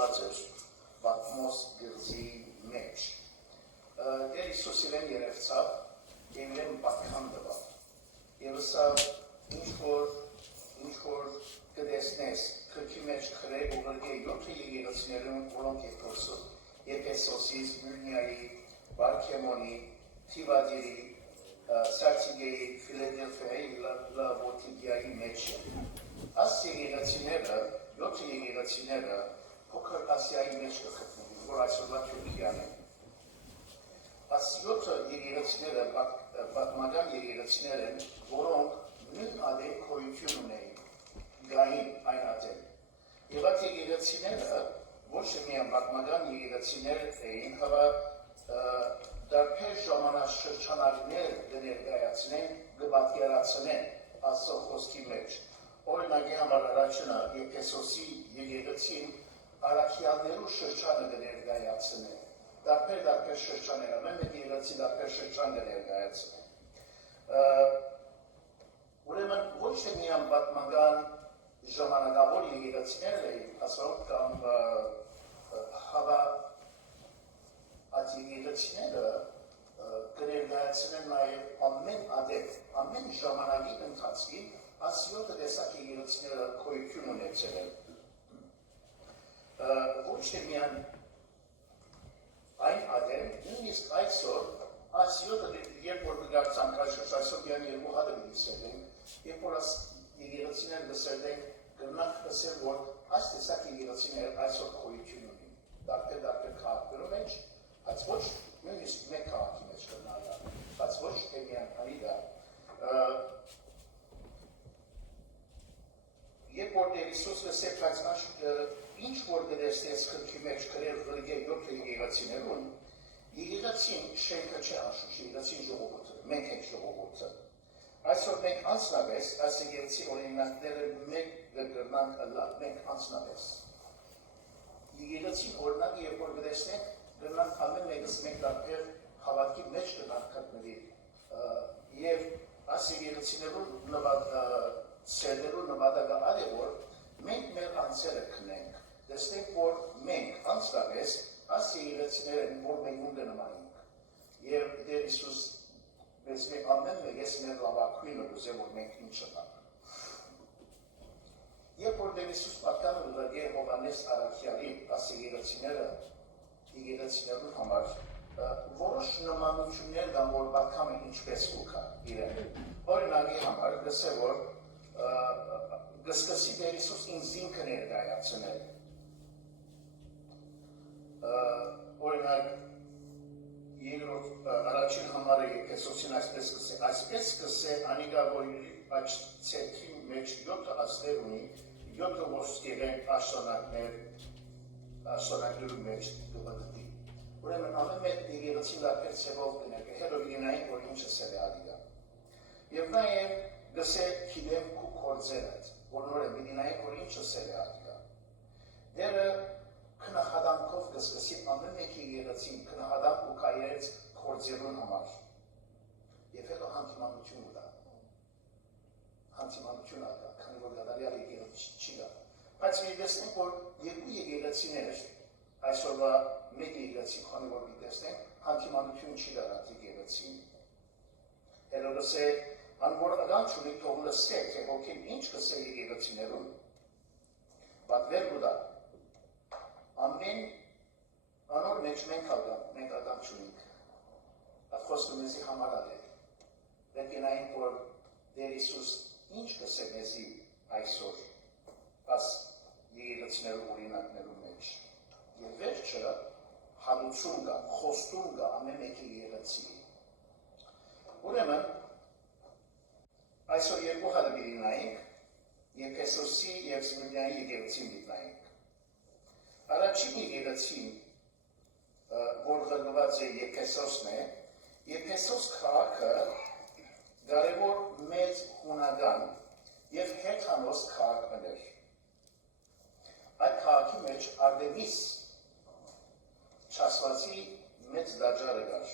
գտնված էր Պատմոս գրձի մեջ։ Դեր Հիսուսին երևցավ եւ իրեն պատքան տվավ։ Եվ սա ինչ որ կտեսնես քրքի մեջ քրե ուղղակի 7 եկեղեցիներում, որոնք Եփեսոսի, Սմիրնիայի, Բարքեմոնի, Թիվադիրի, Սարտիգեի, Ֆիլադելֆիայի, Լավոդիկիայի մեջ են։ Այս եկեղեցիները, 7 եկեղեցիները փոքր Ասիայի մեջ կգտնվեն, որ այսօրվա Թուրքիան է։ Այս 7 եկեղեցիները պատմական եկեղեցիներ են, որոնք նույն ադեմ գոյություն ունեին, գային այն ադեմ։ Եվ այդ եկեղեցիները ոչ միայն պատմական եկեղեցիներ էին, հղա դարբեր ժամանակաշրջաններ կներկայացնեն, կպատկերացնեն Աստծո խոսքի մեջ։ Օրինակի համար առաջինը Եփեսոսի եկեղեցին առաքյալներու շրջանը կներկայացնեն։ Դարբեր շրջաններ, ամեն մեկ եկեղեցի դարբեր շրջան կներկայացնեն։ Ուրեմն ոչ թե միայն պատմական ժամանակավոր եկեղեցիներ էին, ասենք կամ հավա այդ եկեղեցիները կներկայացնեն նաև ամեն ադեպ, ամեն ժամանակի ընթացքին այս 7 տեսակ եկեղեցիները գոյություն ունեցել են։ Ոչ թե միայն այն ադեմ, նույնիսկ այսօր այս 7 երբ որ կգործան այսօր միայն 2 հատ դիսել, երբ որ եկեղեցիները դասել են, կնանք ասել, որ այս տեսակ եկեղեցիները այսօր գոյություն ունեն։ Դարբեր քաղաքներում մեջ, բայց ոչ նույնիսկ մեկ քաղաքի մեջ կնալա, բայց ոչ թե միայն անիդա։ Երբ որ Տեր Հիսուս ասել, բայց ինչ որ դրեստես քրքի մեջ գրել վրգե 7 եկեղեցիներուն, եկեղեցին շենքը չէ անշուշտ, եկեղեցին ժողովուրդը, մենք ենք ժողովուրդը։ Այսօր մենք անձնապես, այս եկեղեցի օրինակները մեկ գրնանք ըլլալ, մենք անձնապես։ Եկեղեցին օրինակ, երբ որ գտեսնենք, գրնանք ամեն մեկս մեկ դարբեր հավատքի մեջ գրնանք գտնվի։ Եվ այս եկեղեցիներու սերներու նվադակը ալ է, որ մենք մեր անձերը քնենք, տեսնենք, որ մենք անձնապես այս եկեղեցիներ են, որ մենք ունգնմանինք։ Եվ Տեր Հիսուս մեզ մեկ ամեն մեկես մեր լավակույնը ուզե, որ մենք ինչ ընանք։ Երբ որ Տեր Հիսուս պատկանում ուղղակի Հովհաննես առաքյալի այս եկեղեցիներու համար որոշ նմանություններ կան, որ պատկամը ինչպես կուքա իրեն։ Օրինակի համար գսե, որ գսկսի Տեր Հիսուս ինձին կներկայացնել։ Օրինակ, առաջին համարը Եփեսոսին այսպես կսե, անիկա, որ աչ ցերքի մեջ 7 աստեր ունի, 7 ոսկերեն աշտանակներու մեջ կպտտի։ Ուրեմն ամեն մեկ եկեղեցին դարբեր ցևով կներկա, հետո գինային, որ ինչ ասել է ադիգա։ Եվ նաև գսե գիտեմ քու կործերդ, որ նոր է գինային, որ ինչ ասել է ադիգա։ Դերը քնահադանքով կսկսի ամեն մեկ եկեղեցին քնահադանք ու կայերից կործերուն համար։ Եվ հետո հանդիմանություն ուտա։ Հանդիմանություն ադա, քանի որ գադարյալ եկեղեցի չի գա։ Բայց մի տեսնենք, որ երկու եկեղեցիներ այսօրվա մեկ եկեղեցի, քանի որ մի տեսնենք, հանդիմանություն չի դարած եկեղեցին։ Հետո գսե, անոր ադան չունի թող լսե, թե հոգին ինչ կսե եկեղեցիներուն։ Բայց վեր ուտա։ Ամեն անոր մեջ մենք ադամ չունենք։ Այդ խոսքը մեզի համար ալ է։ Պետք է նայենք, որ Տեր Հիսուս ինչ կսե մեզի այսօր աս եկեղեցիներու օրինակներու մեջ։ Եվ վերջը հալություն կա, խոստում կա ամեն մեկի եկեղեցի։ Ուրեմն այսօր երկու հատ պիտի նայենք, Եփեսոսի եւ Սմիրնիայի եկեղեցին պիտի նայենք։ Առաջին եկեղեցին, որ գրված է Եփեսոսն է, Եփեսոս քաղաքը կարևոր մեծ հունական եւ հեթանոս քաղաքն էր։ Այդ քաղաքի մեջ Արտեմիս չասվածի մեծ դաջարը կար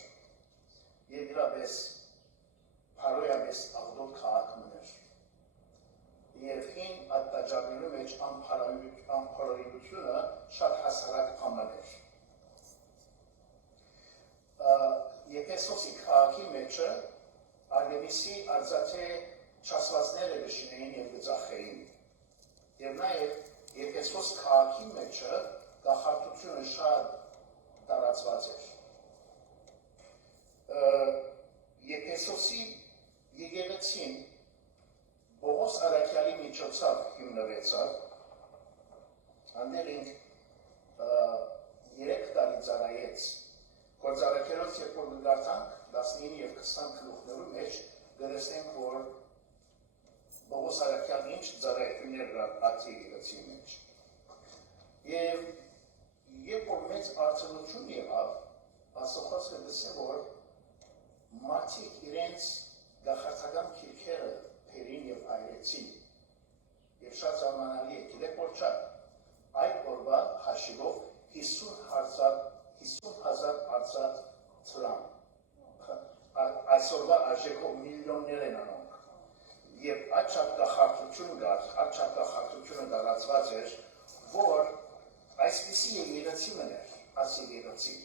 եւ իրապես Փարոյապես աղդոտ քաղաքն էր։ Եվ հին այդ դաջարներու մեջ մեջ ամփորիությունը շատ հասարակ բան էր։ Եփեսոսի քաղաքի մեջը Արգեմիսի արծաթե չասվածները գշինեին և գծախեին։ Եվ նաև Եփեսոս քաղաքի մեջը գաղափարությունը շատ տարածված էր։ Եփեսոսի եկեղեցին Պողոս Արաքյալի միջոցով հիմնվեցավ, այնտեղ 3 տարի ծառայեց։ Գործարքերով երբ որ գտանք 19 և 20 գլուխներու մեջ գրեցնենք, որ Պողոս Արաքյալն ինչ ծառայություններ այդ եկեղեցի մեջ։ Եվ երբ որ մեծ արձանություն եղավ, Աստվածքը դասը որ մարդիկ իրենց գաղափարական քիլքերը փերին և այրեցին։ Եվ շատ զարմանալի է, գիտեք որ չէ, այդ օրվա հաշիվով 50,000 արծաթ թրամ։ Այսօրվա արժեքով միլիոններ են անոնք։ Եվ այդ շատ գաղափարություն կար, այդ շատ գաղափարությունը տարածված էր, որ այսպիսի եկեղեցի մներ, այս եկեղեցի։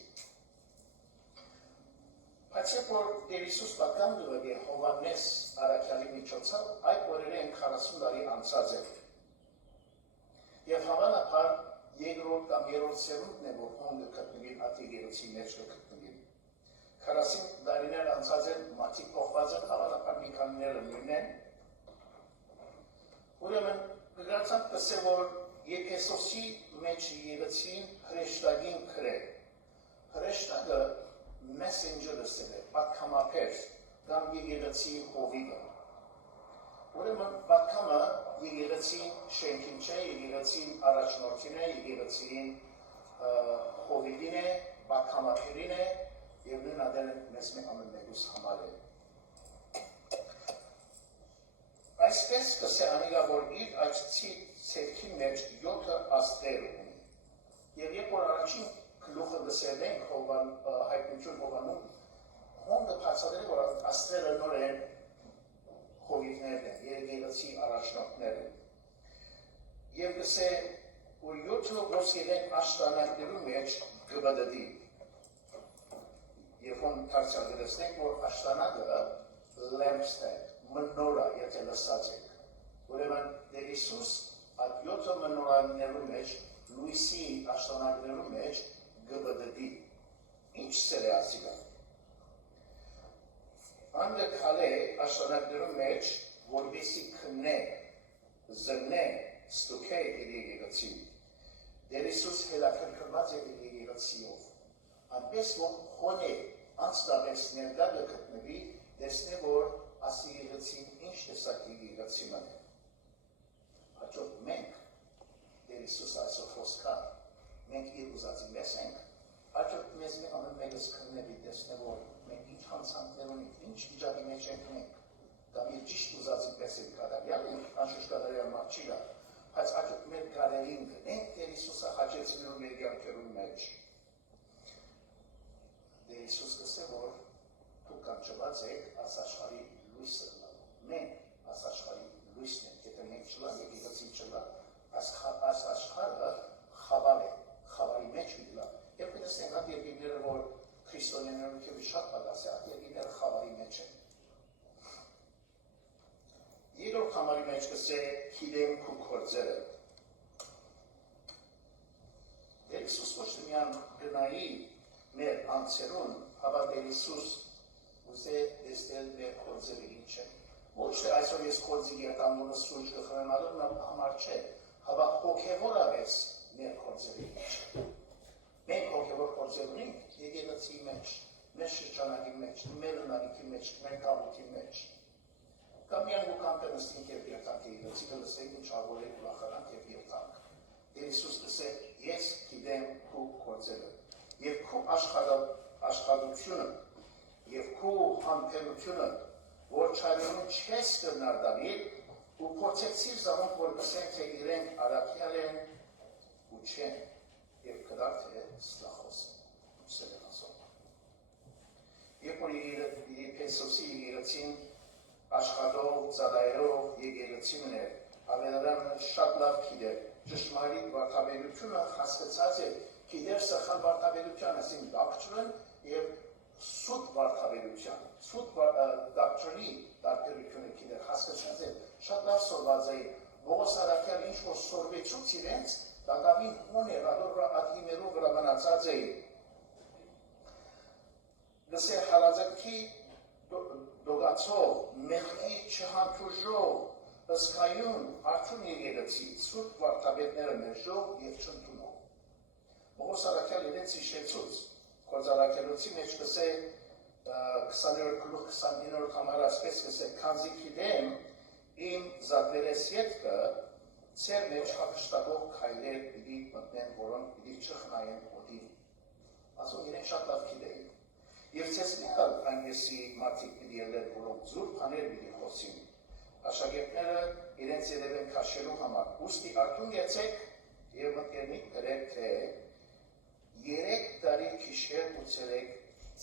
Բայց երբ որ Տեր Հիսուս պատկան դուրը Հովհաննես Արաքյալի միջոցով, այդ օրերեն 40 տարի անցած էր։ Եվ հավանաբար երկրորդ կամ երրորդ սերունդն է, որ հոնգը գտնվի այդ եկեղեցի մեջ գտնվի։ 40 տարիներ անցած են, մարդիկ փոխված են, հավանաբար մի քանիները նույնն են։ Ուրեմն գտանք տեսել, որ Եփեսոսի մեջ եկեղեցին հրեշտակին քրե։ Հրեշտակը messenger-ը է, պատգամապեր կամ եկեղեցի հովիվը։ Ուրեմն պատգամը եկեղեցին շենքին չէ, եկեղեցին առաջնորդին է, եկեղեցին հովիվին է, պատգամապերին է և նույն ադերը մեզ ամենմեկուս համար է։ Այսպես կսե անիգա, որ իր աչցի ցերքի մեջ 7 աստղեր ունի։ Եվ երբ որ առաջին գլուխը լսել ենք հայտնություն Հովհաննում, հոնգը բացատրել, որ աստղերը նոր են հովիվներն են, եկեղեցի առաջնորդներ են։ Եվ կսե, որ 7 ոսկեղեն աշտանակներու մեջ գբդդի։ Եվ հոն թարցալգրեցնենք, որ աշտանակը lampstand, մնորա, եթե լսած եք։ Ուրեմն Տեր Հիսուս այդ 7 մնորաներու մեջ, լույսի աշտանակներու մեջ գբդդի։ Ինչ սեր է ասիկա։ Անգը կալե աշտանակներու մեջ, որպեսի քնե, զնե, ստուքե իր եկեղեցին։ Տեր Հիսուս հելաքրքրված է իր եկեղեցիով։ Այնպես որ խոնե անցտավես ներկա գտնվի, տեսնե որ այս եկեղեցին ինչ տեսակ եկեղեցի մն է։ Հաջորդ մենք Տեր Հիսուս այսօր խոսքա, մենք իր ուզածի մեզ ենք, հաջորդ մեզ մի ամեն մեկս քննելի տեսնե որ մենք ինչ հանցանքներ ունենք, ինչ վիճակի մեջ ենք մենք, կամ իր ճիշտ ուզածի պես ենք կատարյալ ենք, անշուշտ կատարյալ մարդ չի գա, բայց հաջորդ մեր գարերին գնենք Տեր Հիսուսը հաճեցնելու մեր կյանքերուն մեջ։ Տեր Հիսուս կսե որ դուք կանչված եք այս աշխարհի լույսը լավ։ Մենք այս աշխարհի լույսն ենք, եթե մենք չլանք, եկեղեցի չլա, այս աշխարհը խավար է, խավարի մեջ ուտլա։ Եվ կտեսնենք այդ երկիրները, որ քրիստոնյաներու քեվի շատ պատաս է, այդ երկիրները խավարի մեջ են։ Երկրորդ համարի մեջ կսե գիտեմ քու գործերը։ Տեր Հիսուս ոչ թե միայն գնայի մեր անձերուն, հավա Տեր Հիսուս ուզե տեսնել մեր գործերը ինչ են։ Ոչ թե այսօր ես գործի երտանունը սուրճ կխմեմ ալում, համար չէ, հավա հոգևորավես մեր գործերը ինչ են։ Մենք հոգևոր գործեր ունենք եկեղեցի մեջ, մեր շրջանակի մեջ, մեր ընտանիքի մեջ, մեր կապույտի մեջ։ Կամ միայն ու կամ կնստենք և երթանք եկեղեցի կլսենք ինչ ավորել ուրախանանք և երթանք։ Տեր Հիսուս կսե ես գիտեմ քու գործերը և քու աշխատությունը և քու համբերությունը, որ չարյունը չես կրնարդանիլ ու փորձեցիր զանոնք, որ կսեն, թե իրենք արաքյալ են ու չեն և կդար, թե սլախոս սել են ասում։ Երբ որ Եփեսոսի եկեղեցին աշխատող, ծառայող եկեղեցին էր, ավելարանը շատ լավ գիտեր, ճշմարիտ վարդապետությունը հասկացած է, գիտեր սխալ վարդապետության, այսին doctrine և սուտ վարդապետության, սուտ doctrine-ի տարբերությունը գիտեր, հասկացած է, շատ լավ սորված է, Բողոս Արաքյալ ինչ-որ սորվեցուց իրենց, դակավին հոն էր, ադհիմերով վրա մնացած է, գսե հալածակի դոգացով, մեղքի չհամթուժով, ըսկայուն արդուն եկեղեցի, սուրբ վարդապետները մերժող և չընդունող։ Բողոս Արաքյալ իրենց հիշեցուց, Գործարաքելոցի մեջ գսե 20-29 համար ասպես գսե, քանզի գիտեմ իմ զատվերես ետքը ծեր մեջ հակշտակող քայլեր պիտի մտնեն, որոնք պիտի չխնայեն օդին։ Ասում իրեն շատ լավ գիտեին։ Եվ ցես միալ այնպեսի մարդիկ պիտի ելներ, որոնք զուրկ բաներ պիտի խոսին։ Աշակերտները իրենց երևեն քաշելու համար։ Ուստի արդյուն եցեք եւ մտերնիկ գրեք, թե 3 տարի քիշեր ու ցերեկ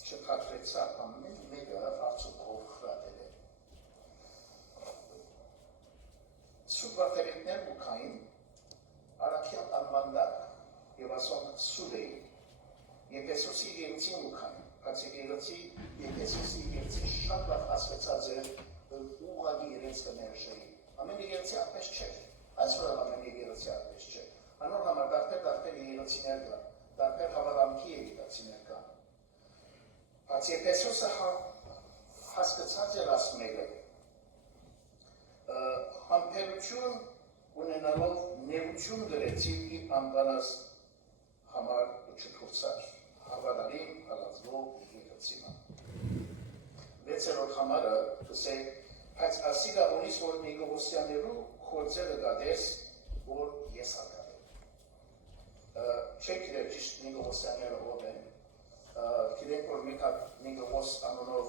չփակվեցա ամեն մեկը արցուկով խրատել է։ Սուպարտերիտներ ու կային Արաքյալ անվանդակ եւ ասոն սուր էին Եփեսոսի եկեղեցին ու կային Բայց եկեղեցի Եփեսոսի եկեղեցի շատ լավ հասկացած էր ուղղակի իրենց կներժեի ամեն եկեղեցի այդպես չէ այս վրա ամեն եկեղեցի այդպես չէ անոր համար դարբեր եկեղեցիներ կան դարբեր հավատամքի եկեղեցիներ կան բայց Եփեսոսը հասկացած էր ասում եկը համբերություն ունենալով ներություն գրեցի իմ անվանած համար չթուրցար, հավատարիմ հալածվող եկեղեցիմա։ 6-րդ համարը գսե, բայց ասիկա ունիս, որ Նիկողոսյաններու քործերը գադես, որ ես հակարել։ Չեք իրեր ճիշտ Նիկողոսյանները ով են, գիտենք, որ Նիկողոս անունով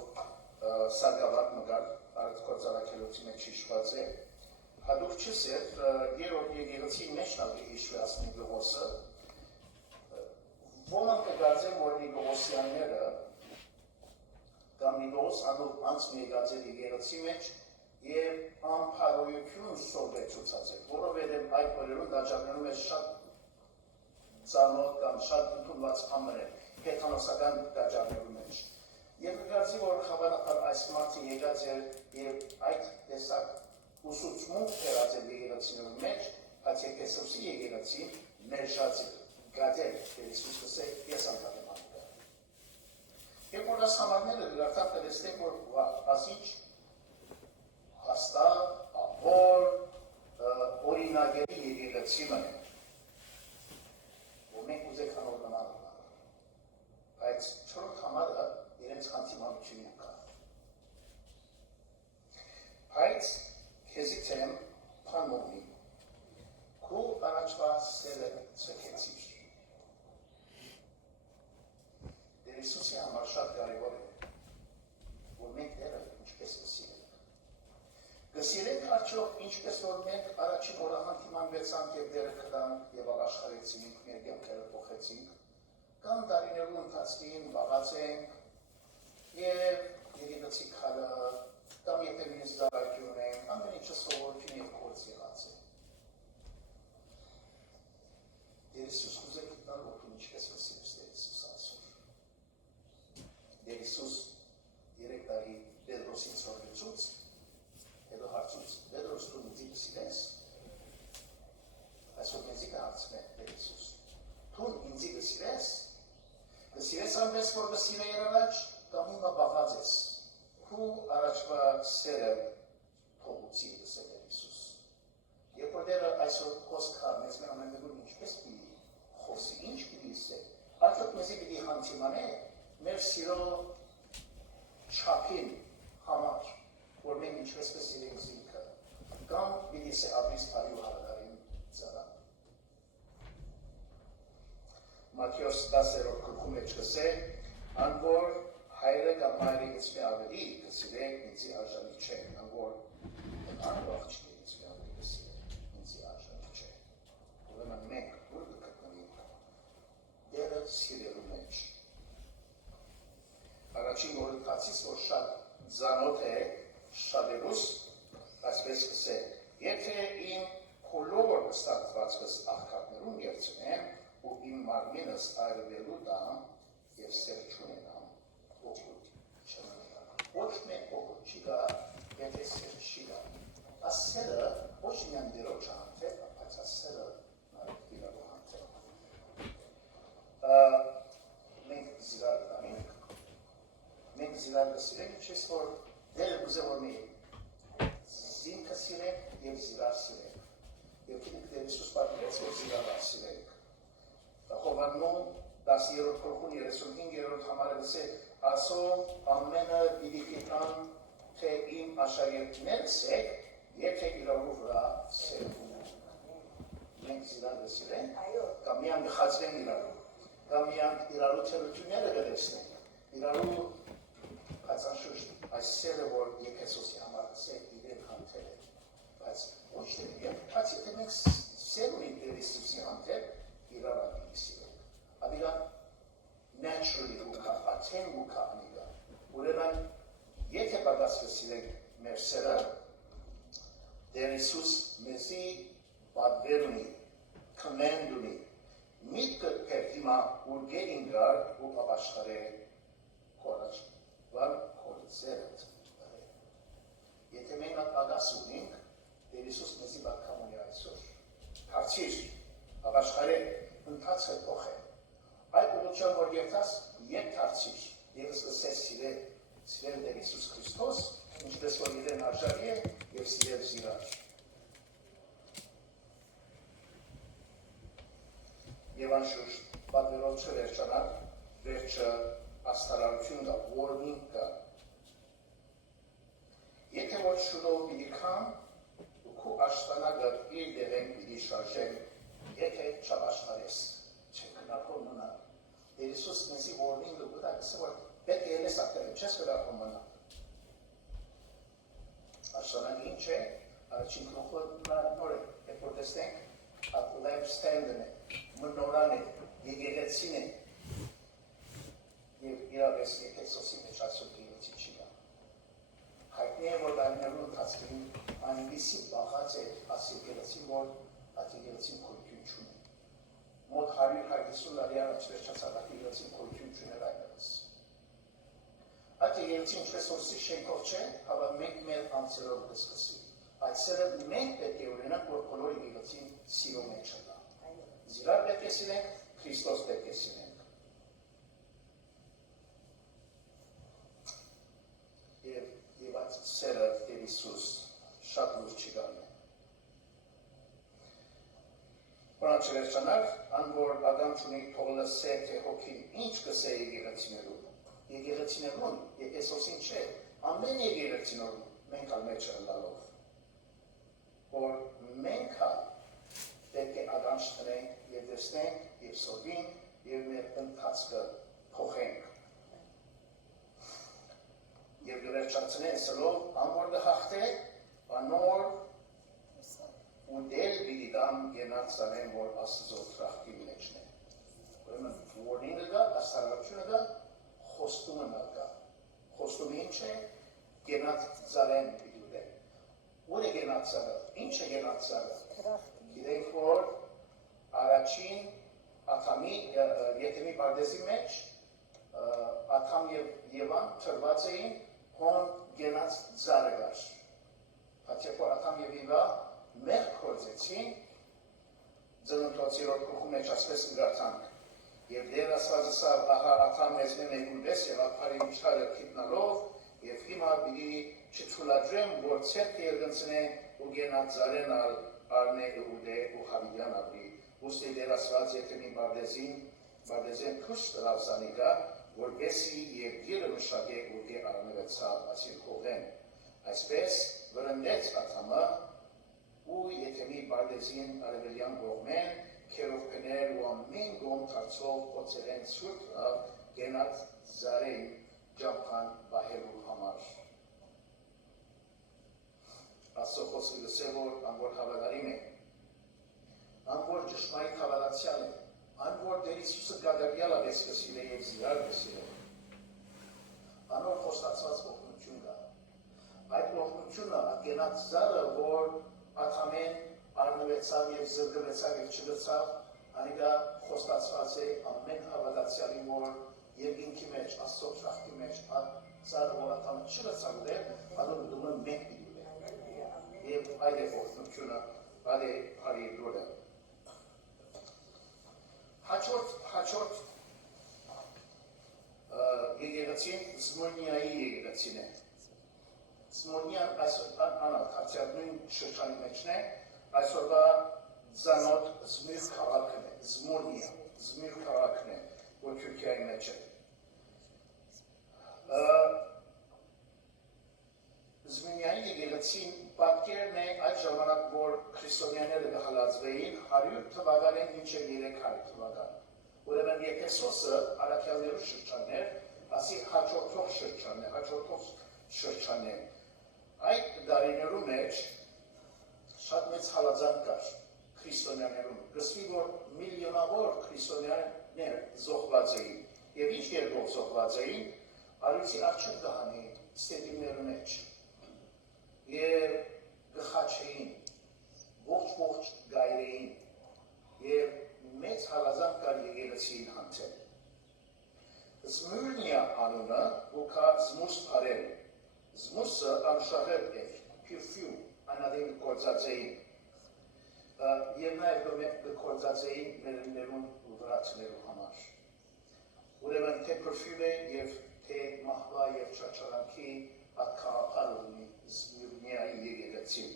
սարգավակ մգար, արդ գործարաքելոցի մեջ հիշված է, հադուկ չս էր, երորդ եկեղեցի մեջ նավի հիշվի աս Նիկողոսը, ոմանք կգարձեն, որ Նիկողոսյանները կամ Նիկողոս անով անց միգած էր եկեղեցի մեջ և ամփարոյություն սորվեցուցած էր, որովհետև այդ օրերուն դաջարներում է շատ ծանոթ կամ շատ ընդունված համեր են, հեթանոսական դաջարներում մեջ։ Եվ կգարձի, որ հավանաբար այս մարդը եկած էր և այդ տեսակ ուսուցմունք կերած էր եկեղեցիներու մեջ, բայց Եփեսոսի եկեղեցին մերժած էր, գադել, և Իսուս կսե, ես անդադեմ անգա։ Եվ որ այս համարները դրարտան կտեսնենք, որ ասիչ, հաստատ, ապոր, օրինագերի եկեղեցի մն է, որ մենք ուզեք անոր նման ունանալ, բայց չորդ համարը իրենց խանթիմանությունը կա։ Բայց քեզի թեմ փանմողնի, քու առաջվա սերը ծքեցիր։ Դեր Իսուսի համար շատ կարևոր է, որ մենք դերը ինչպես կսիրենք։ Կսիրենք արդյոք ինչպես որ մենք առաջին օրը հանդիմանվեցանք և դերը կդանք և աշխարհեցինք, մեր կյանքերը փոխեցինք, կամ տարիներու ընթացքին վաղացենք և եկեղեցի քարը, կամ եթե մինս ծառայություն ունենք, ամեն ինչը սովորություն և գործ եղած է։ Դեր Իսուս կուզե գտնել, որ դու ինչպես կսիրես Դեր Իսուս ասում։ Դեր Իսուս 3 տարի Պետրոսին սորվեցուց, հետո հարցուց, Պետրոս դու ինձի կսիրես։ Այսօր ինձի կհարցնե Դեր Իսուս։ Դու ինձի կսիրես, կսիրես անպես, որ կսիրե առաջ, կամ հիմա բաղած ես։ Քու առաջվա սերը թողուցի դսել էր Իսուս։ Երբ որ դերը այսօր խոսք հարմեց մեր ամենգուն ինչպես պիտի խոսի, ինչ պիտի իսե, արդյոք մեզի պիտի հանդիմանե մեր սիրո չափին համար, որ մենք ինչպես կսիրենք զինքը, կամ պիտի իսե ապրիս բարի ու հավատարիմ ծառան։ Մատթեոս 10-րդ գլխու մեջ կսե, անոր հայրը կամ մայրը ինձ ավելի կսիրեք, ինձի արժանի չէ, որ անոր աղջիկը ինձ ավելի կսիրեք, ինձի արժանի չէ։ Ուրեմն մենք ուր կգտնվենք դերը սիրելու մեջ։ Առաջին Կորինթացիս, որ շատ ծանոթ է շատերուս, այսպես կսե, եթե իմ մարմինս այրվելու տամ և սեր չունենամ, օգուտ չունենամ։ Ոչ մեկ օգուտ չի գա, եթե սեր չի գա։ Ասերը ոչ միայն դերոջ հանթև, բայց ասերը իրավու հանթև։ Մենք զիրար տանենք, մենք զիրար կսիրենք, չես որ դերը գուզե որ մի զինքը սիրենք և զիրար սիրենք։ Եվ կինք դեր Իսուս պարդրեց, որ զիրար սիրենք։ Հովաննում 10-րդ գլխուն 35-րդ համարը գսե ասո ամենը պիտի գիտան թե իմ աշակերտներս եք, եթե իրավու վրա սեր ունենք։ Մենք զիրար սիրենք, կամ միան գխացվենք իրարու, կամ միան իրարու թերությունները գտեսնենք, իրարու բայց անշուշտ այս սերը, որ Եփեսոսի համար գսե իրեն հանթել է, բայց ոչ թե բայց եթե մենք սեր ունենք Տեր Հիսուսի հանթել, իրար ադիգի սիրենք։ Ադիգա naturally ուկա, աթեն ուկա անիգա։ Ուրեմն, եթե բագասկը սիրենք մեր սերը, Տեր Հիսուս մեզի պատվեր ունի, command ունի, միտքը պեր հիմա ուրգե ինգար ու ապաշխարե կորաչ, վար կորձերդ։ Եթե մենք ագաս ունենք, Տեր Հիսուս մեզի բատկամ ունի այսօր։ Հարցիր, ապաշխարե, ընթացքը փոխ է։ Այդ ուղղությամբ որ երթաս, երթ հարցիր, ես սկսես սիրել Տեր Հիսուս Քրիստոս, ինչպես որ իրեն արժանի է և սիրել զիրար։ Եվ անշուշտ, պատվերով չվերջանալ, վերջը աստարարություն կա, warning կա։ Եթե որ շուտով պիտի կամ, ու քու աշտանագը իր դեղեն պիտի շարժեն, եթե չապաշխարես, չկնապոր մնալ։ Տեր Հիսուս մեզի warning-ը գուտա, գսե որ պետք է ելես ակտել, չես կնապոր մնալ։ Աշտանագը ինչ է, առաջին գլուխը նոր է, երբ որ տեսնենք, at lampstand-ն է, մնորան է, եկեղեցին է, և իրավես Եփեսոսի մեջ այսօր գեղեցի չի գա։ Հայտնի է, որ դարներու ընթացքին այնպիսի բաղած է աս եկեղեցին, որ այդ եկեղեցին քույրություն չունի։ Մոտ 100-150 տարի առաջ վերջացած այդ եկեղեցին քույրություն չուներ այլևս։ Այդ եկեղեցին ինչպես որ սի շենքով չէ, հավա մենք մեր անձերով կսկսի։ Այդ սերը մենք պետք է ունենանք, որ բոլոր եկեղեցին սիրո մեջ չկա։ Զիրար պետք է սիրենք, Քրիստոս պետք է սիրենք։ Եվ այդ սերը Տեր Հիսուս շատ լուրջ չի գալու։ Որոնց չվերջանալ, ան որ ադամ չունի թող լսե, թե հոգին ինչ կսե եկեղեցիներուն։ Եկեղեցիներուն, Եփեսոսին չէ, ամեն եկեղեցիներուն մենք ալ մեջը լալով։ Որ մենք ալ պետք է ադամ չտնենք և դեսնենք և սովինք և մեր ընթացքը փոխենք։ Եվ գվերջացնեն սլով անոր գհախտե, անոր ու դել բիդիդամ գենած զանեն, որ ասծո տրախկի մեջն է։ Ուրեմն warning-ը գա, աստարավությունը գա, խոստումը գա։ Խոստումը ինչ է, գենած զարեն բիդուդեն։ Ուր է գենած զարը, ինչ է գենած զարը։ Գիտենք, որ առաջին աթամի, եթեմի պարդեզի մեջ, աթամ և Եվան թրված էին հոն գենած զարը գար։ Հաց երբ որ աթամ և Եվա մեղ կործեցին, ծննդոցի ռոդկուխու մեջ ասպես գարթանք։ Եվ դեր ասվածը սավ ահա աթամ մեզմե մեգուլվես և աթարի միջարը կիտնալով և հիմա բիդի չթուլադրեմ, որ ցերքը երգնցնե ու գենած զարեն արնե ուդե ու հավիդյան աբրի։ Ուստի դեր ասված եթեմի բարդեզեն կուշ տրավ զանիգա, որպեսի և գիրը մշակե ուդե արնվեցավ ասին կողեն։ Այսպես վրնդեց աթամը ու եթեմի բարդեզին արևելյան գողմեն, քերով կներ ու ամեն գոմ թարցով ոցերեն սուրտ ռավ գենած զարեն ջամփան բահելու համար։ Աստծո խոսքը գսե որ անոր հավատարիմ է, անոր ճշմարիտ հավատացյալ է, անոր Տեր Հիսուսը գադարյալ ավես կսիրե և զիրար կսիրե։ Անոր խոստացված օգնություն կա։ Այդ օգնությունը ատգենած զարը, որ աթամեն արնվեցավ և զրգվեցավ և չգրցավ, անիգա խոստացված ստացված է ամեն հավատացյալի որ եւ ինքի մեջ աստծո շախտի մեջ ծառը որականը չլցալու բադում դումը մենք դիլու եւ այդ է օգնությունը այդ է հարի դուրը հաջորդ եկեղեցին Սմորնիայի եկեղեցին է Սմորնիան այսօր անալքացյալ նույն շրջանի մեջն է այսօրվա Զանոտ Զմիր քաղաքն է, Զմորնիա, Զմիր քաղաքն է, որ Թուրքիայի մեջ է։ Զմիրնիայի եկեղեցին պատկերն է այդ ժամանակ, որ քրիստոնյաները կհալածվեին 100 թվականին մինչև 300 թվական։ Ուրեմն Եփեսոսը առաքյալներու շրջանն էր, ասի հաջորդող շրջան է։ Այդ դարիներու մեջ շատ մեծ հալածանք կար քրիստոնյաներում, գսվի, որ միլիոնավոր քրիստոնյաներ զոհված էին, և ինչ երկով զոհված էին, արույցի արջև կհանի ստետիմներու մեջ, և գխաչեին, ողջ գայրեին, և մեծ հալազանք կար եկեղեցին հանցել։ Զմիրնիա անունը, ու կա զմուրս պարել, զմուրսը անշահել էր, պիրֆյում, անադեմ գործած էին, և նաև կործած էին մերներուն ու վրացներու համար։ Ուրեմն թե պրֆյում է և թե մահվա և չաչարանքի ատքաղապար ունի Զմիրնիայի եկեղեցին։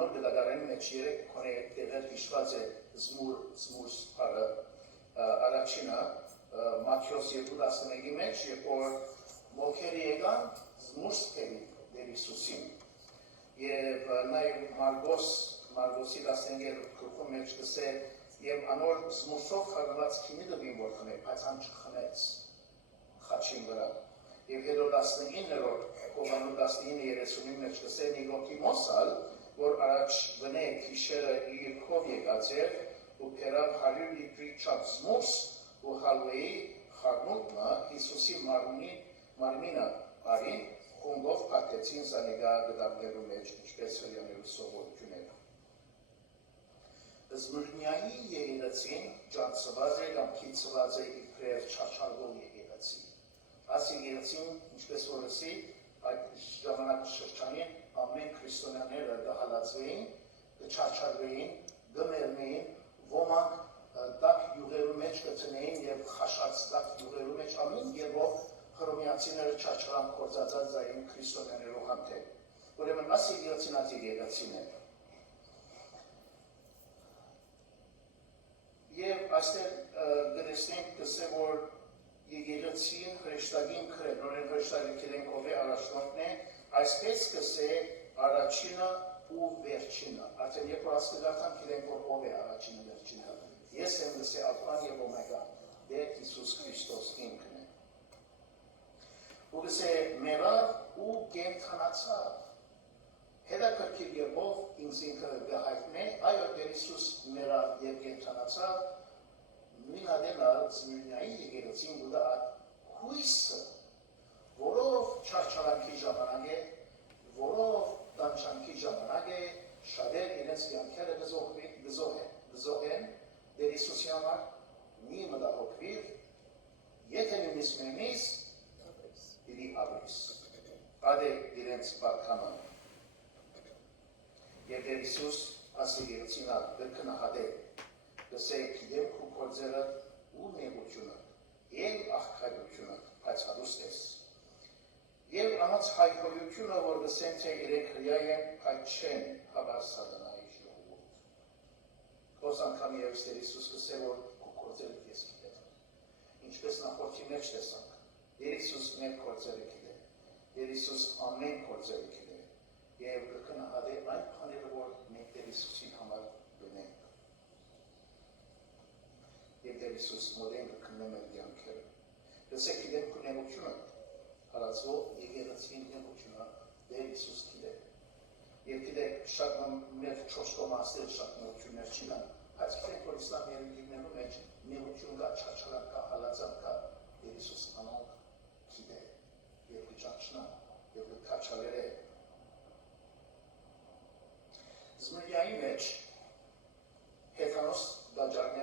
Նոր գդագարանի մեջ երեք կոնե տեղեր հիշված է զմուրս պարը առաջինը Մատթեոս 2:11-ի մեջ, երբ որ մոքերի եկան զմուրս տերի դեր Հիսուսին։ Եվ նաև Մարգոսի 15 գլխու մեջ կսե և անոր զմուրսով խաղնված քինի դվին որ խնե, բայց հան չխնեց խաչին վրա։ Եվ հետո 19-րդ Հովանու 19:30-ի մեջ կսե Նիկոդիմոսալ, որ առաջ վնե քիշերը իր քով եկած էր ու փերավ 100 լիտրի չափ զմուրս ու հալվեի խառնուրդը Հիսուսի մարմինը արին խումբով պատեցին զանեգա գդակներու մեջ, ինչպես հրյաներու սովորությունները։ Զմիրնիայի եկեղեցին ջանցված է կամ քիծված է իբրև չարչարվող եկեղեցի։ Այս եկեղեցին, ինչպես որ ասի, այդ ժամանակաշրջանին ամեն քրիստոնյաները կհալածվեին, կչարչարվեին, կմեռնեին, ոմանք տաք յուղերու մեջ կցնեին և խաշած տաք յուղերու մեջ ամեն երբով հռոմեացիները չարչարան կործածած զային քրիստոնյաներու հանթել։ Ուրեմն այս եկեղեցին այդ եկեղեցին է։ Եվ այստեղ գտեսնենք կսե, որ եկեղեցին հրեշտակին քրել, նորեն հրեշտակը կիրենք ով է առաջնորդն է, այսպես կսե առաջինը ու վերջինը։ Արդեն երբ որ ասկգարտան կիրենք որ ով է առաջինը վերջինը։ Ես եմ կսե ալֆան և օմեգան, դե Հիսուս Քրիստոս ինքն է։ Ու կսե մեռավ ու կենդանացավ։ Հետաքրքիր երբով ինձ ինքը գահայտնե, այո դեր Հիսուս մեռավ և կենդանացավ, նույն ադելա Զմիրնիայի եկեղեցին գուտա հույսը, որով չարչարանքի ժամանակ է, որով տանչանքի ժամանակ է, շատեր իրենց կյանքերը գզոհեն, դեր Հիսուսի համար մի մտահոգվիր, եթե նույնիսկ մենիս, իրի ապրիս, ադե իրենց պատկանը։ Եվ դեր Հիսուս այս եկեղեցին կրկնահատե, կսե գիտեմ քու գործերը ու նեղությունը, և աղքատությունը, բայց հարուստ ես։ Եվ անոնց հայտնությունը, որ կսեն թե իրենք հրյա են, բայց չեն հավար սատանայի ժողովուրդ։ Խոս անգամ ևս դեր Հիսուս կսե, որ քու գործերը ես գիտեմ։ Ինչպես նախորդի մեջ տեսանք, դեր Հիսուս մեր գործերը գիտե, դեր Հիսուս ամեն գործերը գիտե, և կրկնահատե այն բաները, որ մենք դեր Հիսուսին համար գնենք։ Եվ դեր Հիսուս մոդեն կքննեմ էր կյանքերը։ Լսեք գիտեմ քու նեղությունը, հալածվող եկեղեցին նեղությունը դեր Հիսուս գիտե։ Եվ գիտեք շատ մեր 4 կոմանստեր շատ նեղություններ չի կան, բայց գիտենք, որ իսլամ երգիրներու մեջ նեղություն կա, չարչարակ կա, հալածան կա, դեր Հիսուս անոնք գիտե, և կճանչնա, և կքաչալեր է։ Զմիրնիայի մեջ հեթանոս դաջարներ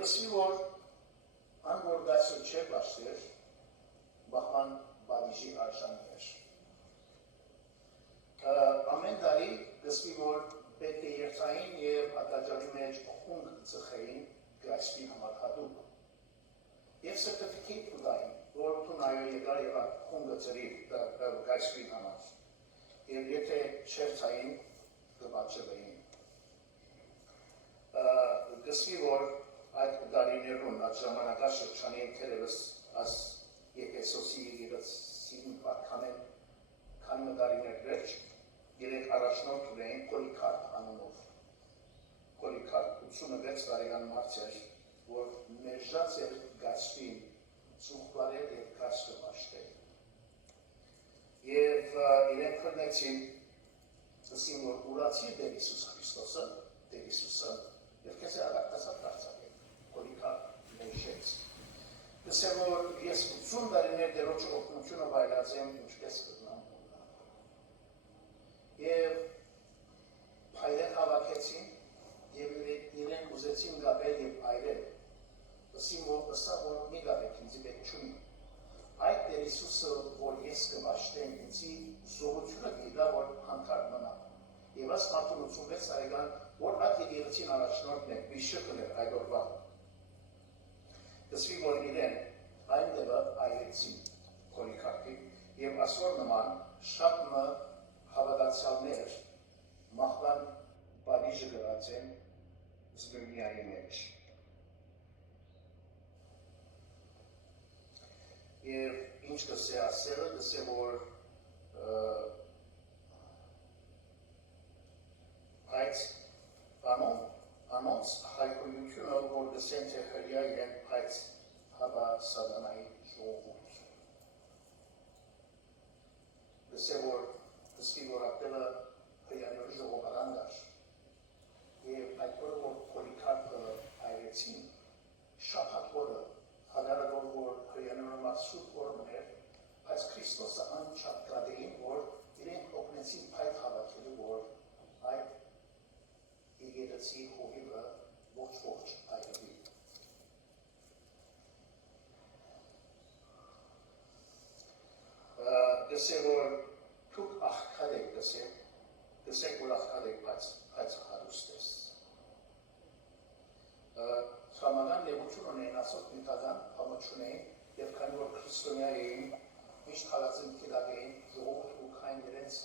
կսվի, որ ան որ դասը չէ բաշտեր, բախման բադիժի արժանի էր։ Ամեն տարի կսվի, որ պետք է երթային և ատաջարի մեջ խունգ ծխեին գայսվի համար հատուկ։ Եվ սերտիֆիկետ ուտային, որ թունայո եկար և խունգը ծրիվ գայսվի համար։ Եվ եթե չերթային կբաճվեին։ Կսվի, որ այդ դարիներուն, այդ ժամանակաշրջանի թերևս աս Եփեսոսի եկեղեցին քանի դարիներ վերջ, երեք առաջնորդ ունեին Պոլիկարպ անունով։ Պոլիկարպ 86 տարեկան մարդ էր, որ մերժած էր գայսվին, ծուխվարել և գայսվը բաշտել։ Եվ իրեն քրնեցին, ասին, որ ուրացի Տեր Հիսուս Քրիստոսը, Տեր Հիսուսը, և քեզ է ադակտասատ դարձակել, Պոլիկարպ ներշեց։ Կսե, որ ես 80 տարիներ Տերոջը օգնությունը վայելած եմ, ինչպես կգնամ ուննամ։ Եվ փայլեր հավաքեցին, և իրեն ուզեցին գապել և այրել, ասին, որ ըսա, որ մի գապեք ինձի պետք չունի։ Այդ Տեր Հիսուսը, որ ես կբաշտեմ, ինձի զողությունը գիտա, որ հանդար մնա։ Եվ աս մարդուն 86 տարեկան, որ այդ եկեղեցին առաջնորդն է, բիշոպն էր այդ օրվա։ Կսվի, որ իրեն այն դեպը այրեցին Պոլիկարպին, և ասոր նման շատ մը հավատացյալներ մահվան բադիժը գրած են զգրմիայի մեջ։ Եվ ինչ կսե ասելը, կսե, որ այդ անոնց հայկույությունը, որ կսեն թե հրյա են այդ հավա սատանայի ժողովուրդ։ Կսե, որ կսվի, որ ապելը հրյանյորի ժողովարան դար։ Եվ այդ որը, որ Պոլիկարպը այրեցին, շաբաթ օրը, հագարավոր, որ հրյանյորը մարսուտ օրն էր, այս Քրիստոսը անչապ գադեին, որ իրենք օգնեցին պայթ հավաքելու, որ այդ եկեղեցի հովիվը ողջ այրվի։ Կսե, որ թուք աղքար եք կսեք, որ աղքար եք բայց հարուստ ես։ Սամական լևություն ունեին, ասոտ նյութական համոչուն էին, և քանի որ քրիստոնյա էին, միշտ հալածին կետակ էին, ժողովուրդ ուքային իրենց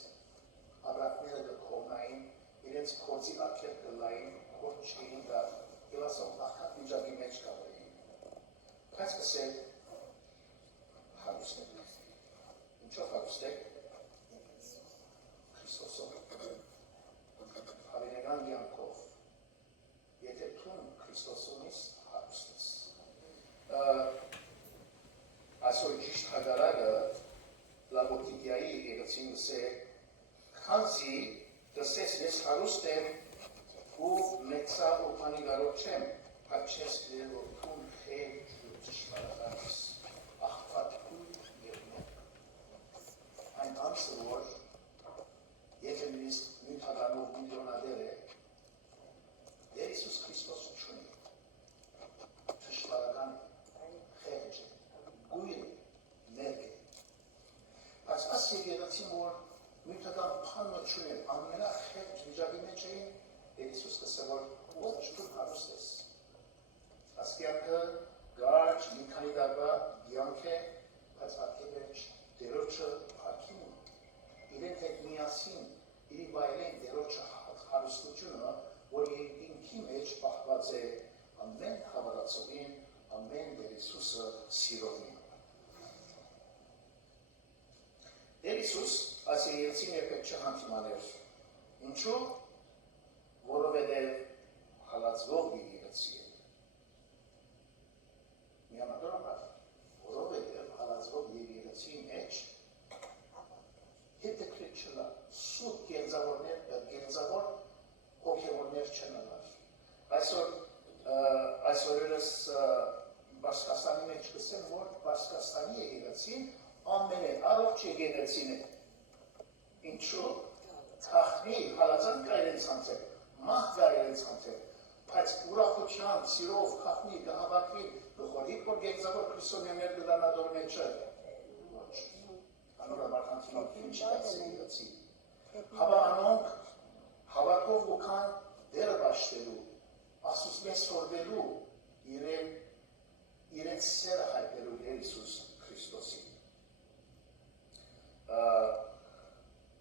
աբրակները դրքողնային, իրենց կործի արկեր կլային, կորդ չէին դար, և ասոտ աղքար միջակի մեջ կավեին։ Բայց կսեք, հարուստ եք։ Ինչով հարուստ եք, Քրիստոսով, հավերական յանքով, եթե թուն Քրիստոսում ես, հարուստ ես։ Այսօր ճիշտ հագարակը Լավոդիկիայի եկեղեցին գսե, քանզի գսես ես հարուստ եմ ու մեծա ու պանիգարով չեմ, բայց չես դեր որ թուն խեջ ու ճշմարական ես, աղբատ կույր և մեկ։ Այն անցը, որ եթե նույնիսկ նյութականով միլիոնադեր է, Տեր Հիսուս Քրիստոսը չունի, ճշմարական խեջ է, գույր է, մեկ է։ Բայց աս եկեղեցին, որ նյութական փանը չունեն, ամենախեջ վիճակի մեջ էին, Տեր Հիսուս կսե, որ ոչ դու հարուստ ես։ Աս կյանքը գարջ մի քանի տարվա կյանք է, բայց ատկեվերջ Տերոջը հարկին ու իրեն հետ միասին իրի վայելեն Տերոջը հարուստությունը, որ երկինքի մեջ պահված է ամեն հավատացողին, ամեն Տեր Հիսուսը սիրողին։ Տեր Հիսուս այս եկեղեցին երբեք չհանդիմաներ։ Ինչու՞, որովհետև հալածվող եկեղեցի է։ Միամտորաբար, որովհետև հալածվող եկեղեցի մեջ հետաքրքիր չլա, սուտ գերձավոր հոգևորներ չնալար։ Այսօրերս Բարսկաստանի մեջ կսեն, որ Բարսկաստանի եկեղեցին ամենառողջ եկեղեցին է։ Ինչու՞, թախնի հալածան կա իրենց հանցել, մահ կա իրենց հանցել, բայց ուրախության սիրով, խախնի, գահավակվի, գխորի, որ գեղձավոր քրիստոնյաներ գլանադոր մեջը։ Ոչ։ Անորաբար խանդիմակին չդացի։ Հավա անոնք հավատով ու կան դերը բաշտելու, ասուսմես սորվելու, իրենց սերը հայտելու Հիսուս Քրիստոսի։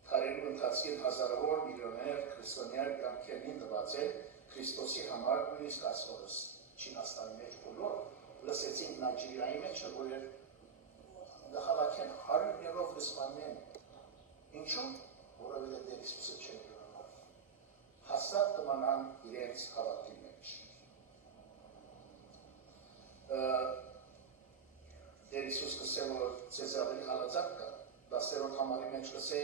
Թարելու ընթացքին հազարավոր միլիոներ քրիստոնյար կամքերին դված է Քրիստոսի համար նույնիսկ այս օրս Չինաստանի մեջ բոլոր լսեցին Նայջիրիայի մեջ, որ գահավաքեն 100-ներով լսմանեն։ Ինչու՞, որովհետև Տեր Հիսուսը չեն գրանալ։ Հաստատ կմնան իրենց հավատքի մեջ։ Տեր Հիսուս կսե, որ ձեզ ավելի հալածակ կա, 10-րդ համարի մեջ կսե,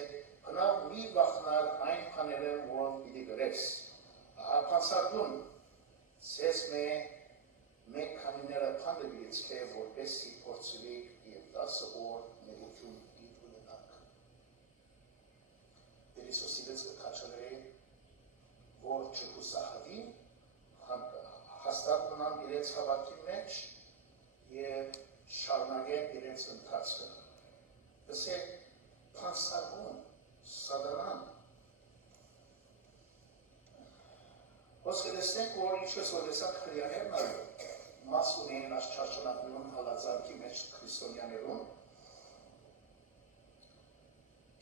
հնավ մի վախնար այն բաները, որ պիտի գրես։ Փանսարդուն, ձեզ մեկ քանիները փանդը բիեցքե, որպեսի փորձվի և 10 օր ներություն իդ ունենաք։ Տեր Հիսուսի վեց կքաչալրի, որ չհուսահատի, հաստատ մնան իրենց հավատքի մեջ և շարունակեն իրենց ընթացքը։ Կսե փանսարդուն, սադանան, Ոսկե տեսնենք, որ ինչպես որ տեսակ հրյաներն այլ մաս ունեին այս չարչանակներուն հալածանքի մեջ քրիստոնյաներուն,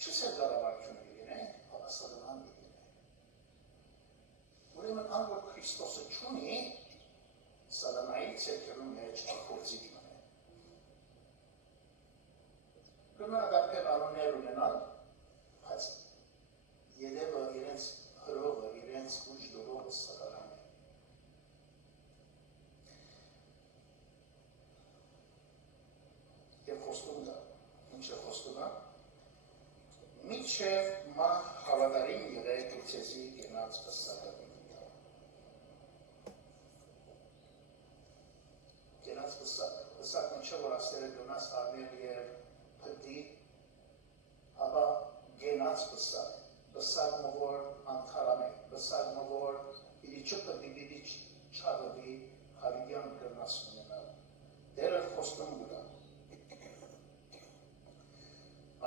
չսեր դարավարությունը գինենք, հավասարынан գինենք։ Ուրեմն ան, որ Քրիստոսը չունի, սադանայի ցերքերուն մեջ չփորձի մնե։ Կնադարբեր անուններ ունենալ, բայց երևը իրենց հրովը, իրենց ուժ դողովը սադանան է։ Եվ խոստում դա, ինչ է խոստում դա, միչև մահ հավատարիմ եղեք ու ցեզի գնաց վստահը միտա։ Գնաց վստահն չէ, որ աստերը գնաց արնել և պտի, ապա գնաց վստահ։ Վստահը, որ անթարամ է, վստահը, որ պիտի չպտի, պիտի չավդի հավիդյան կրնաս ունենալ։ Դերը խոստում գուլա։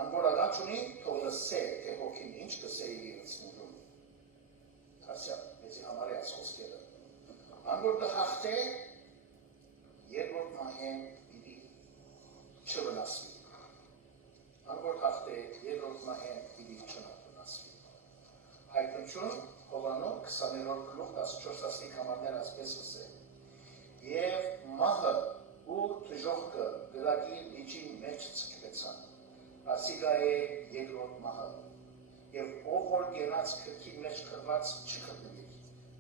Անոր աղաչ ունի, թող լսե, թե հոգին ինչ կսե իրենց մուլում։ Հարսյալ, մեծի համար է այս խոսքերը։ Անոր կհաղթե, երկրորդ մահեն պիտի չվնասվի։ Անոր հաղթե, երկրորդ մահեն պիտի չվնասվի։ Հայտնություն, Հովանով 20-րդ գլուխ 14 համարներ ասպես կսե։ Եվ մահը ու թժողքը գրակի լիճի մեջ ցկվեցան։ Ասիկա է երկրորդ մահը, և ով որ գենաց քրքի մեջ կրված չկրտնի,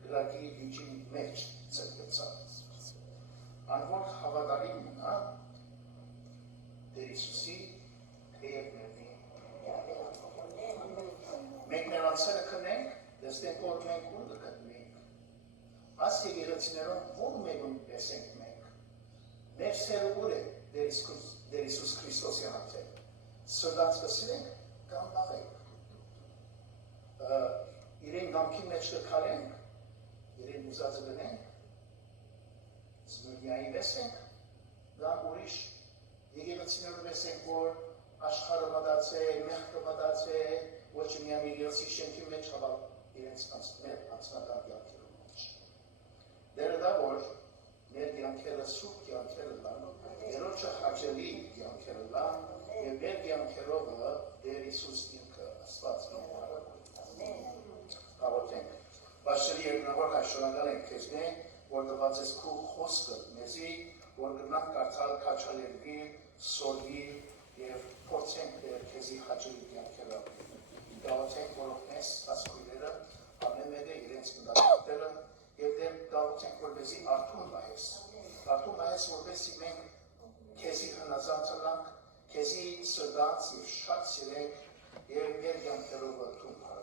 գրակի լիճի մեջ ցկվեցան։ Անոր հավատարիմ մնա, Տեր Հիսուսի թեև ներնի։ Մենք նրանցերը կնենք, դեսնենք որ մենք ուր կգտնենք։ Աս եկեղեցիներում որ մեկում տեսենք մենք։ Մեր սերը ուր է Տեր Հիսուս Քրիստոսի հանդեպ։ Սրտանց կսիրենք կամ բաղենք։ Իրեն գամքի մեջ կքարենք, իրեն ուզածը գնենք, զմուրյայի վեսենք, կամ ուրիշ եկեղեցիներում վեսենք, որ աշխարհը մտած է, մեղքը մտած է, ոչ միայն եկեղեցի շենքի մեջ, հավալ իրենց մեր անձնական կյանքերում մեջ։ Դերը դա, որ մեր կյանքերը սուրբ կյանքերը լան, Տերոջը հաճելի կյանքերը լան, և մեր կյանքերովը Տեր Հիսուս ինքը Աստված հավատենք։ Բաշտերի երկնավոր հայշոնական ենք քեզնե, որ տված ես քու խոսքը մեզի, որ գնանք կարդալ քաչալերվի, սորվի և փորձենք Տեր քեզի հաճելի կյանքերը։ Գաղութենք, որով մեզ ասկույրերը, ամեն մեկը իրենց գնդակները, և դեմ գաղութենք, որպեսի արդուն վայես։ Արդուն վայես, որպեսի մենք քեզի հնազանդ լանք, քեզի սրդանց և շատ սիրենք և մեր կյանքերով թուն հարավ։